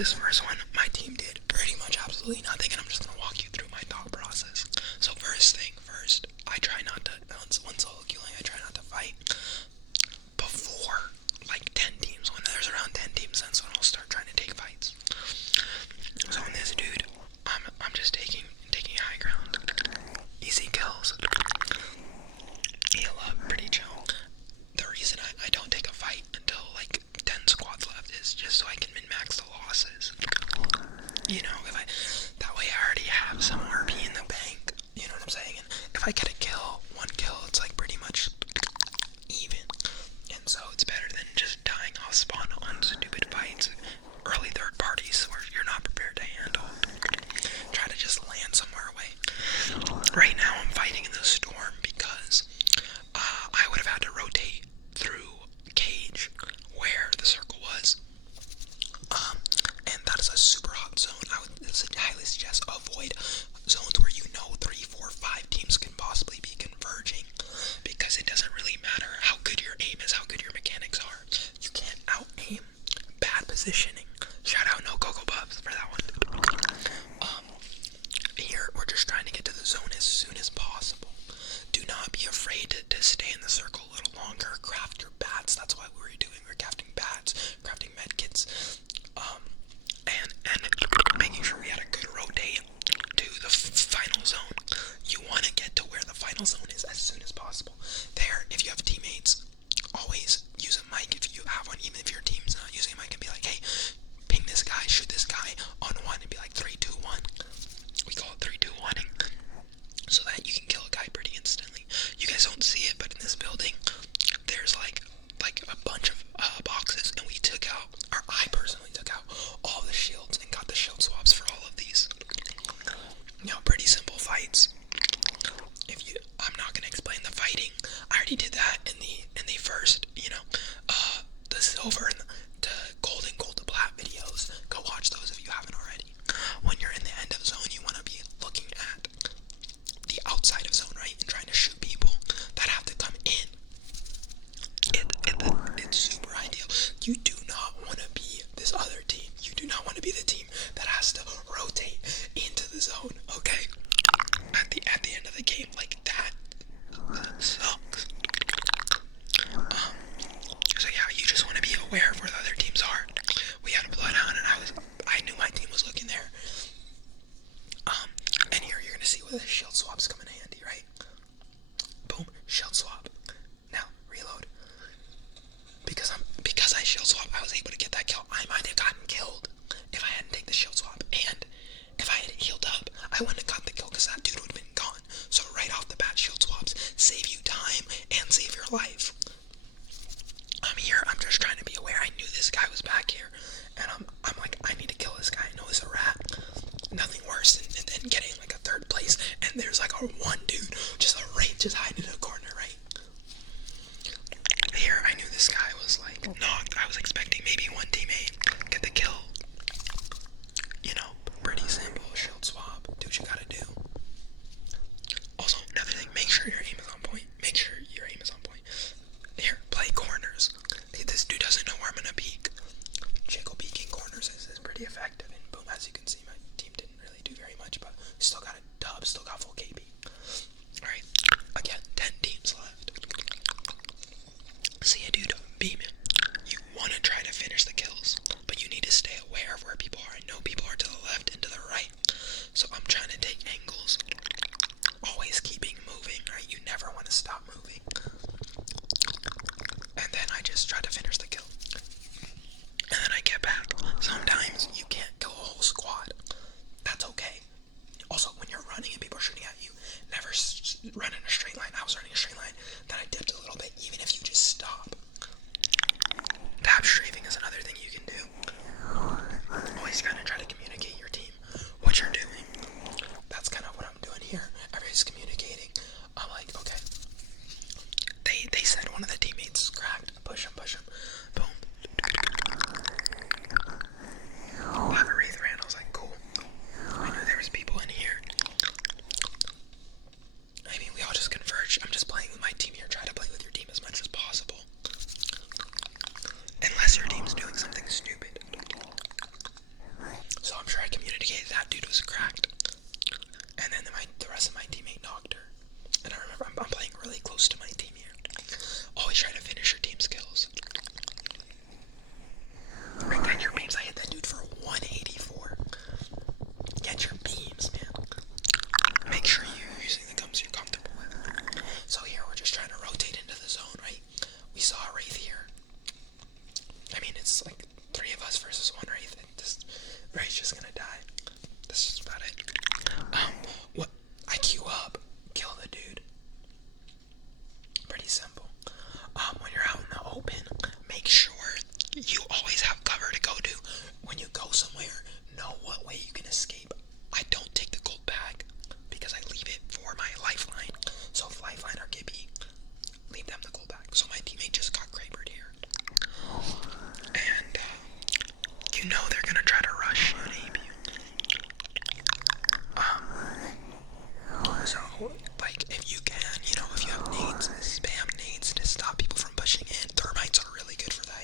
this first one, my team did pretty much absolutely nothing, and I'm just gonna walk you through my thought process. So first thing first, I try not to, once solo queuing, I try not to fight before like 10 teams. When there's around 10 teams, that's when I'll start trying to take fights. So in this dude, I'm just taking high ground, easy kills, heal up, pretty chill. The reason I don't take a fight until like 10 squads left is just so I can min-max the losses. You know, that way I already have some RP in the bank, you know what I'm saying? And if I get a kill, one kill, it's like pretty much even. And so it's better than just dying off spawn on stupid fights, early third parties where you're not prepared to handle. Try to just land somewhere away. Right now I'm fighting in the storm because I would have had to rotate through Cage where the circle was. And that is a super hot zone. I would highly suggest avoid zones where you know 3, 4, 5 teams can possibly be converging, because it doesn't really matter how good your aim is, how good your mechanics are. You can't out-aim bad positioning. Shout out No Coco Bubs for that one. Here, we're just trying to get to the zone as soon as possible. Do not be afraid to stay in the circle a little longer. Craft your bats. That's what we were doing. We're crafting bats, crafting medkits, and making sure we had a good rotate to the final zone. You want to get to where the final zone is as soon as possible. There, if you have teammates, always use a mic if you have one, even if your team's not using a mic, and be like, hey, ping this guy, shoot this guy on one, and be like 3, 2, 1. We call it 3, 2, 1-ing, so that you can kill a guy pretty instantly. You guys don't see it, but in this building, there's like a bunch of boxes, and we took out, or I personally took out all the shields and got the shield swaps for all of these. You know, pretty simple fights. I'm not gonna explain the fighting. I already did that in the first, the silver and the gold and gold to plat videos. Go watch those if you haven't already. When you're in the end of zone, you want to be looking at the outside of zone, right, and trying to shoot people that have to come in. It's super ideal. You do not want to be this other team. You do not want to be the team that has to rotate into the zone, okay? At the end of the game, like that sucks. So yeah, you just want to be aware of where the other teams are. We had a bloodhound, and I knew my team was looking there. And here you're gonna see where the shield swaps come in handy, right? Boom, shield swap. Now reload. Because I shield swap, I was able to get that kill. I might have gotten killed if I hadn't taken the shield swap, and if I had healed up, I wouldn't have got the kill because that dude would have been gone. So right off the bat, shield swaps save you time and save your life. I'm here, I'm just trying to be aware. I knew this guy was back here, and I'm like, I need to kill this guy. I know he's a rat. Nothing worse than getting like a third place, and there's like a one dude, just a wraith, just hiding in a corner, right? Here, I knew this guy was like knocked. I was expecting maybe one teammate get the kill. You know, pretty simple. Shield swap. Do what you gotta do. Also, another thing, make sure your aim is on point. Make sure your aim is on point. Here, play corners. This dude doesn't know where I'm gonna peek. Jacob peeking corners is pretty effective. And boom, as you can see, my team didn't really do very much, but still got a dub, still got full KP. Alright, again, 10 teams left. See a dude beaming. You want to try to finish the kills, but you need to stay aware of where people are. I know people are to the left and to the right, so I'm trying to take angles. Always keeping moving, right? You never want to stop moving. And then I just try to finish the kill. And then I get back. Sometimes you can't kill a whole squad. That's okay. Also, when you're running and people are shooting at you, never run in a straight line. I was running a straight line, then I dipped a little bit, even if you just stop. Tap strafing is another thing you can do. Always kind of try to communicate your team what you're doing. That's kind of what I'm doing here. Everybody's communicating. I'm like, okay. They said one of the teammates is cracked. Push him. Boom. Have a wraith ran. I was like, cool. I knew there was people in here. I mean, we all just converged. I'm just playing with my team here. Try to play with your team as much as possible. Unless your team's doing something stupid. it's like 3 of us versus 1 Wraith, and this Wraith's just gonna die. That's just about it. What? I queue up, kill the dude. Pretty simple. When you're out in the open, make sure you always have cover to go to. When you go somewhere, know what way you can escape. I don't take the gold bag because I leave it for my lifeline. So if lifeline or Gibby, leave them the gold bag. So my teammate just got Krabered here. And you know they're gonna try to rush you and ape you. So like if you can, you know, if you have nades, spam nades to stop people from pushing in. Thermites are really good for that.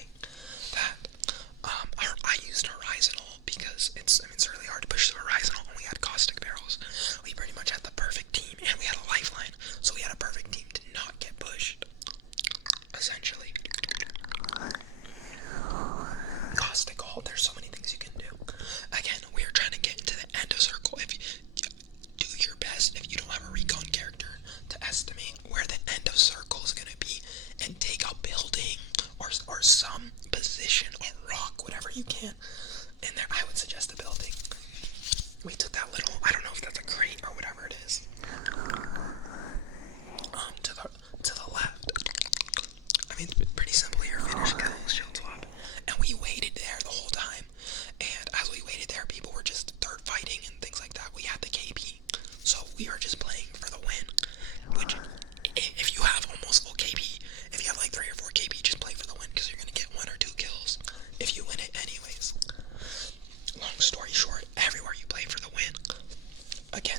I used Horizontal because it's really hard to push through Horizontal when we had caustic barrels. We pretty much had the perfect team and we had a lifeline, so we had a perfect team to not get pushed. Essentially. Caustic ult, there's so many things you can do. Again, we are trying to get into the end of circle. If you do your best, if you don't have a recon character, to estimate where the end of circle is gonna be and take a building or some position, a rock, whatever you can. In there, I would suggest a building. We took that little, I don't know if that's a crate or whatever it is. To the left. I mean, it's pretty simple here. Finish, kill, shield swap. And we waited there the whole time. And as we waited there, people were just third fighting and things like that. We had the KP. So we are just playing for the win. Which, if you have almost full KP, if you have like 3 or 4 KP, just play for the win because you're going to get 1 or 2 kills if you win it anyways. Long story short, everywhere you play for the win. Again,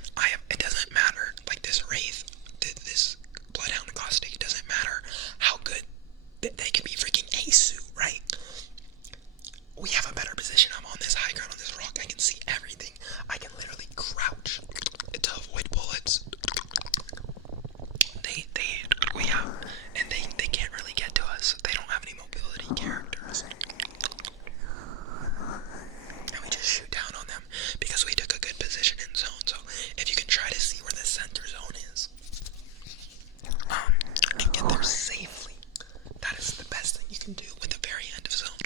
it doesn't matter, like this Wraith, this Bloodhound Caustic, it doesn't matter how good they can be freaking Asu, right? We have a better position. I'm on this high ground, on this rock, I can see everything. I can literally crouch to avoid bullets. They can't really get to us. They don't have any mobility characters. And we just shoot down on them because we took a good position in zone. So if you can try to see where the center zone is, and get there safely, that is the best thing you can do with the very end of zone.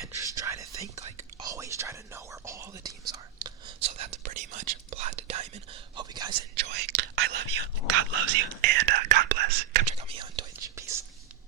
And just try to think, like, always try to know where all the teams are. So that's pretty much Plat to Diamond. Hope you guys enjoy. I love you. God loves you. And